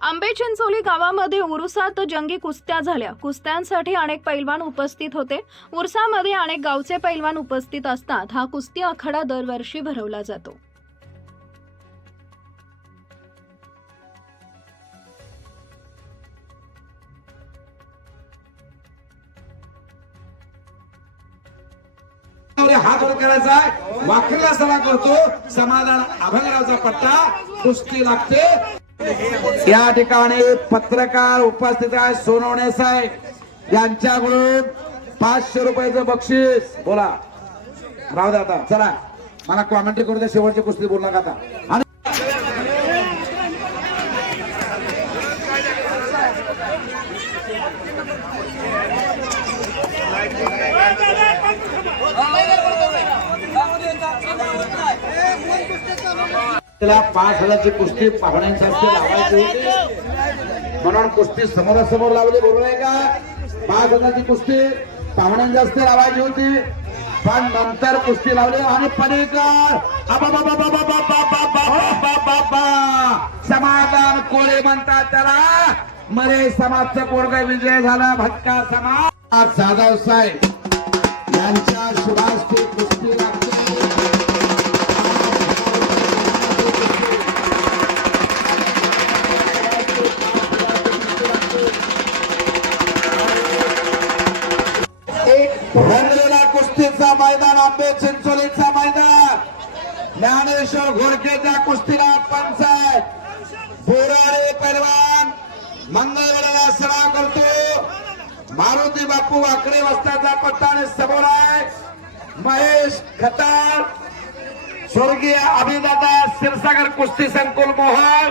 आंबे चिंचोली गावामध्ये उरुसात जंगी कुस्त्या झाल्या. कुस्त्यांसाठी अनेक पैलवान उपस्थित होते. उरसामध्ये अनेक गावचे पैलवान उपस्थित असतात. हा कुस्ती आखाडा दरवर्षी भरवला जातो. हात वर करायचा वाखरला वाकरीला करतो समाधान अभंगरावचा पट्टा. कुस्ती लागते. या ठिकाणी पत्रकार उपस्थित आहे सोनवणे साहेब. यांच्याकडून पाचशे रुपयाचं बक्षीस. बोला. राहू द्या आता. चला. मला कॉमेंट्री करू द्या. शेवटची कुस्ती बोलणार आता. आणि त्याला पाच हजारची कुस्ती पाहुण्यांची असते लावायची होती म्हणून कुस्ती समोरासमोर लावली बरोबर आहे का पाच हजारची कुस्ती पाहुण्यांची असते लावायची होती पण नंतर कुस्ती लावली आणि पडेकर समाधान कोळे म्हणतात त्याला मरे समाजचा पोरगा विजय झाला भटका समाज जाधव साहेब यांच्या शुभास्ती कुस्ती लागते रंगलेला कुस्तीचा मैदान आंबे चिंचोलीचा मैदान. ज्ञानेश्वर घोडकेच्या कुस्तीला पंचायत बोराडे पैलवान मंगळवेळेला सणा करतो. मारुती बापू वाकडे वस्ताचा पत्ता आणि समोर आहे. महेश खतार स्वर्गीय अभिनेता क्षीरसागर कुस्ती संकुल मोहन